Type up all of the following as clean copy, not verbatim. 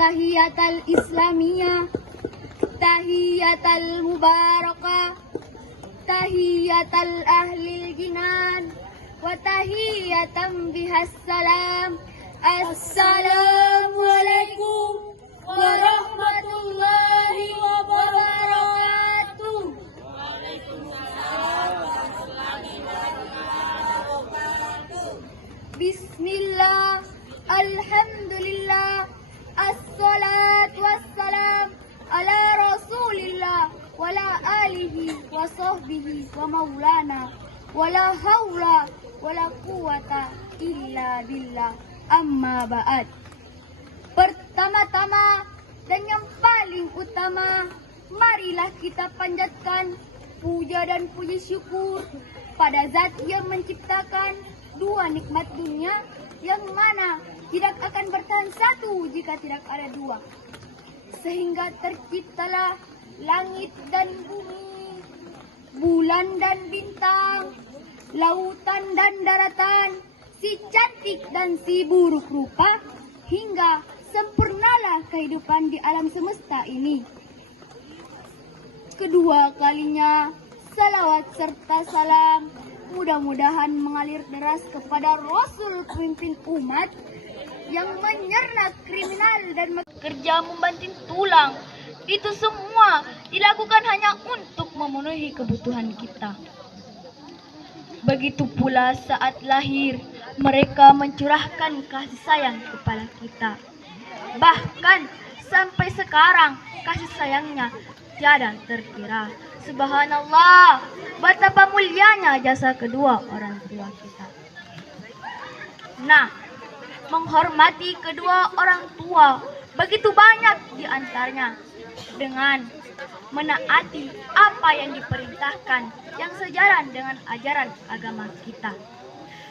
tahiyatal islamiyah, tahiyatal mubarakah, tahiyatal ahlil jinan, wa tahiyatan bihas salam. Assalamualaikum warahmatullahi wabarakatuh. Bismillah, alhamdulillah, assalat wassalam ala rasulillah wala alihi wa sahbihi wa maulana wala hawla wala quwata illa billah, amma ba'd. Pertama-tama dan yang paling utama, marilah kita panjatkan puja dan puji syukur pada Zat yang menciptakan dua nikmat dunia, yang mana tidak akan bertahan satu jika tidak ada dua. Sehingga terciptalah langit dan bumi, bulan dan bintang, lautan dan daratan, si cantik dan si buruk rupa, hingga sempurnalah kehidupan di alam semesta ini. Kedua kalinya, salawat serta salam mudah-mudahan mengalir deras kepada Rasul pemimpin umat yang menyernak kriminal dan bekerja membanting tulang. Itu semua dilakukan hanya untuk memenuhi kebutuhan kita. Begitu pula saat lahir, mereka mencurahkan kasih sayang kepada kita. Bahkan sampai sekarang kasih sayangnya tiada terkira. Subhanallah, betapa mulianya jasa kedua orang tua kita. Nah, menghormati kedua orang tua begitu banyak di antaranya dengan menaati apa yang diperintahkan yang sejalan dengan ajaran agama kita.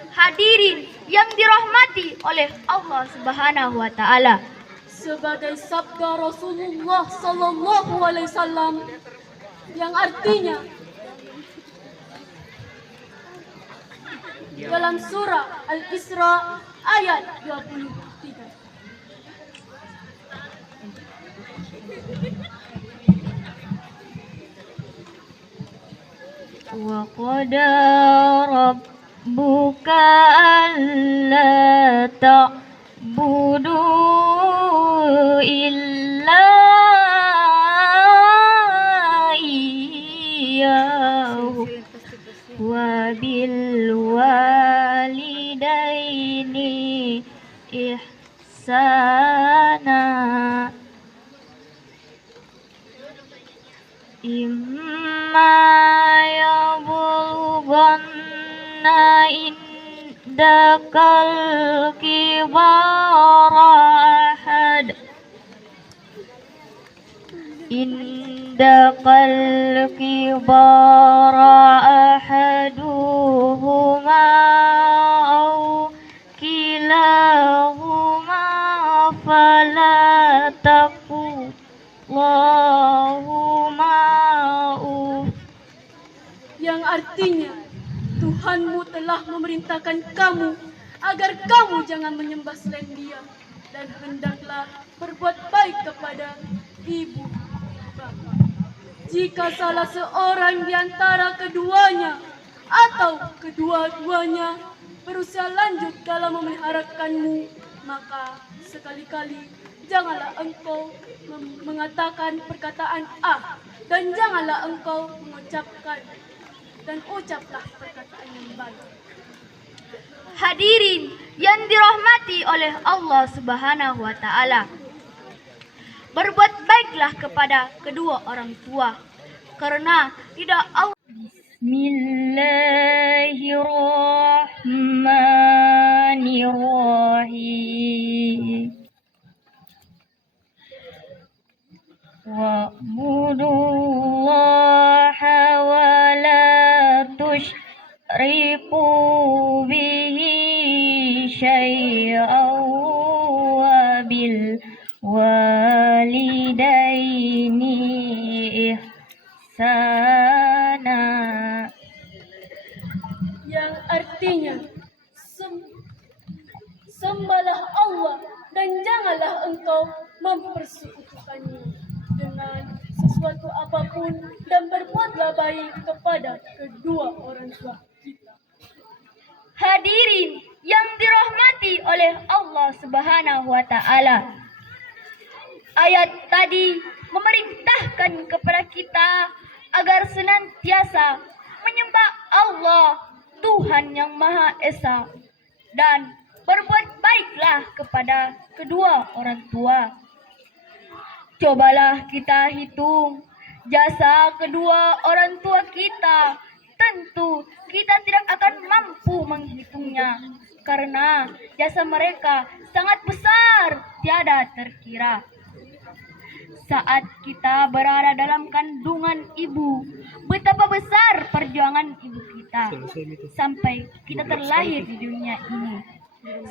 Hadirin yang dirahmati oleh Allah Subhanahu wa taala, sebagai sabda Rasulullah sallallahu alaihi wasallam yang artinya dalam surah Al-Isra ayat 23. Wa qada rabbuka alla ta'budu illa iyyahu wa bil walidaini ihsana. Imma yablughanna indakal kibara ahad ahaduhuma aw kilahuma fala taqul Allahumma yang artinya Tuhanmu telah memerintahkan kamu agar kamu jangan menyembah selain Dia, dan hendaklah berbuat baik kepada ibu bapa. Jika salah seorang di antara keduanya atau kedua-duanya berusaha lanjut dalam memeliharakanmu, maka sekali-kali janganlah engkau mengatakan perkataan A, dan janganlah engkau mengucapkan, dan ucaplah perkataan yang baik. Hadirin yang dirahmati oleh Allah Subhanahu wa taala, berbuat baiklah kepada kedua orang tua, karena tidak Allah. Bismillahirrahmanirrahim. Wa'budullaha wa la tusyriku bihi syai'an wa bil walidaini ihsana. Yang artinya sembahlah Allah dan janganlah engkau engkau mempersekutukannya dengan sesuatu apapun dan berbuatlah baik kepada kedua orang tua kita. Hadirin yang dirahmati oleh Allah Subhanahu wa taala. Ayat tadi memerintahkan kepada kita agar senantiasa menyembah Allah, Tuhan yang Maha Esa, dan berbuat baiklah kepada kedua orang tua. Cobalah kita hitung jasa kedua orang tua kita. Tentu kita tidak akan mampu menghitungnya, karena jasa mereka sangat besar, tiada terkira. Saat kita berada dalam kandungan ibu, betapa besar perjuangan ibu kita sampai kita terlahir di dunia ini.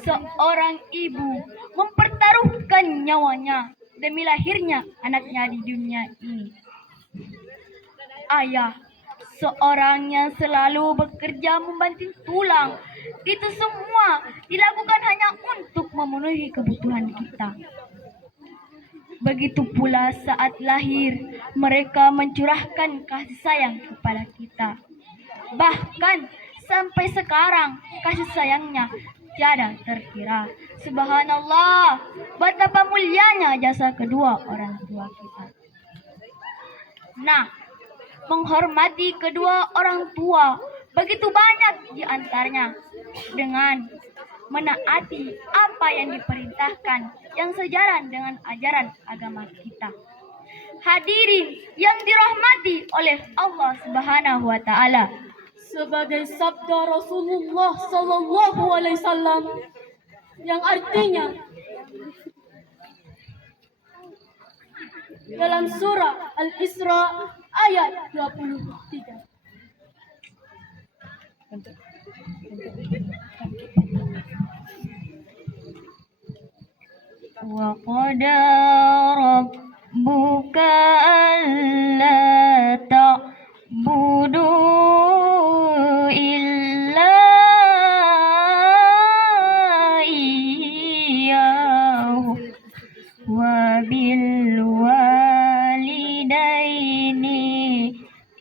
Seorang ibu mempertaruhkan nyawanya demi lahirnya anaknya di dunia ini. Ayah, seorang yang selalu bekerja membanting tulang. Itu semua dilakukan hanya untuk memenuhi kebutuhan kita. Begitu pula saat lahir, mereka mencurahkan kasih sayang kepada kita. Bahkan sampai sekarang kasih sayangnya tiada terkira. Subhanallah, betapa mulianya jasa kedua orang tua kita. Nah, menghormati kedua orang tua begitu banyak di antaranya dengan menaati apa yang diperintahkan yang sejalan dengan ajaran agama kita. Hadirin yang dirahmati oleh Allah Subhanahu wa taala. Sebagai sabda Rasulullah sallallahu alaihi wasallam yang artinya dalam surah Al-Isra ayat 23. Wa qada rabbuka alla ta'budu illa iyyahu wa bil walidaini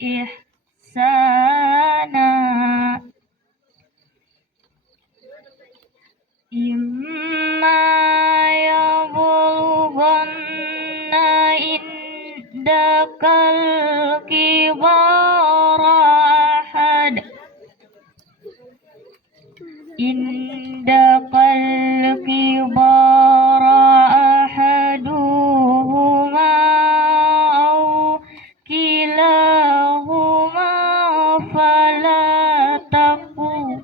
ihsana. Imma yablughanna indakal kibara ahad ahaduhuma aw kilahuma fala taqul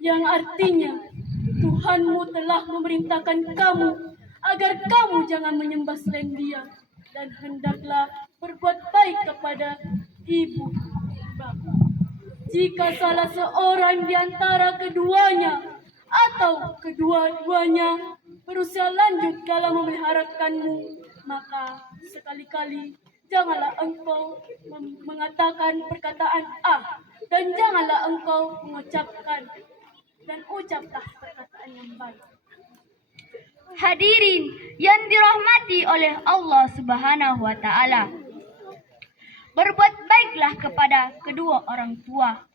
yang artinya Tuhanmu telah memerintahkan kamu agar kamu jangan menyembah selain Dia dan hendaklah berbuat baik kepada ibu bapa. Jika salah seorang di antara keduanya atau kedua-duanya berusia lanjut dalam memeliharakanmu, maka sekali-kali janganlah engkau mengatakan perkataan dan janganlah engkau mengucapkan dan ucaplah perkataan yang baik. Hadirin yang dirahmati oleh Allah Subhanahu wa taala. Berbuat baiklah kepada kedua orang tua,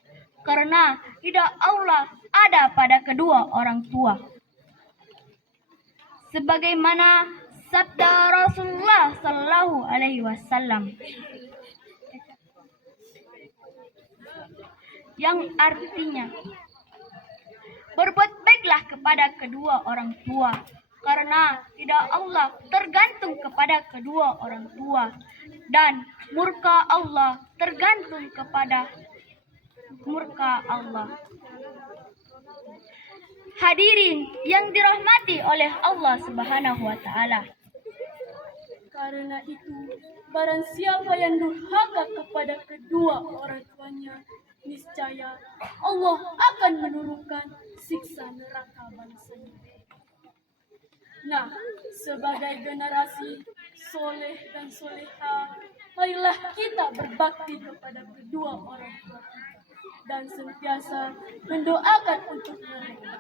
karena ridha Allah ada pada kedua orang tua. Sebagaimana sabda Rasulullah sallallahu alaihi wasallam yang artinya berbuat baiklah kepada kedua orang tua, karena ridha Allah tergantung kepada kedua orang tua, dan murka Allah tergantung kepada murka Allah. Hadirin yang dirahmati oleh Allah Subhanahu wa taala. Karena itu, barang siapa yang durhaka kepada kedua orang tuanya, niscaya Allah akan menurunkan siksa neraka bangsanya. Nah, sebagai generasi soleh dan soleha, marilah kita berbakti kepada kedua orang tua kita. dan senantiasa mendoakan untuk mereka.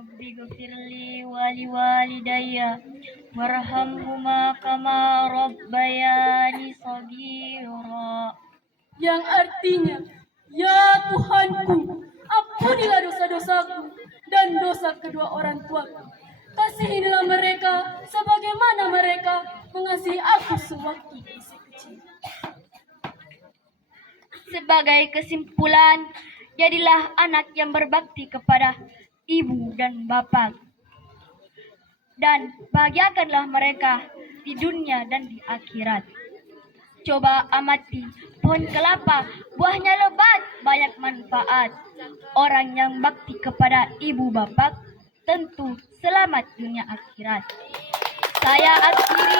Rabbi ghfirli wali walidayya warhamhuma kama rabbayani shaghira. Yang artinya, ya Tuhanku, ampunilah dosa-dosaku dan dosa kedua orang tuaku. Kasihinilah mereka sebagaimana mereka mengasihi aku sewaktu masih kecil. Sebagai kesimpulan, jadilah anak yang berbakti kepada ibu dan bapak. Dan bahagiakanlah mereka di dunia dan di akhirat. Coba amati pohon kelapa, buahnya lebat, banyak manfaat. Orang yang bakti kepada ibu bapak tentu selamat dunia akhirat. Saya akhiri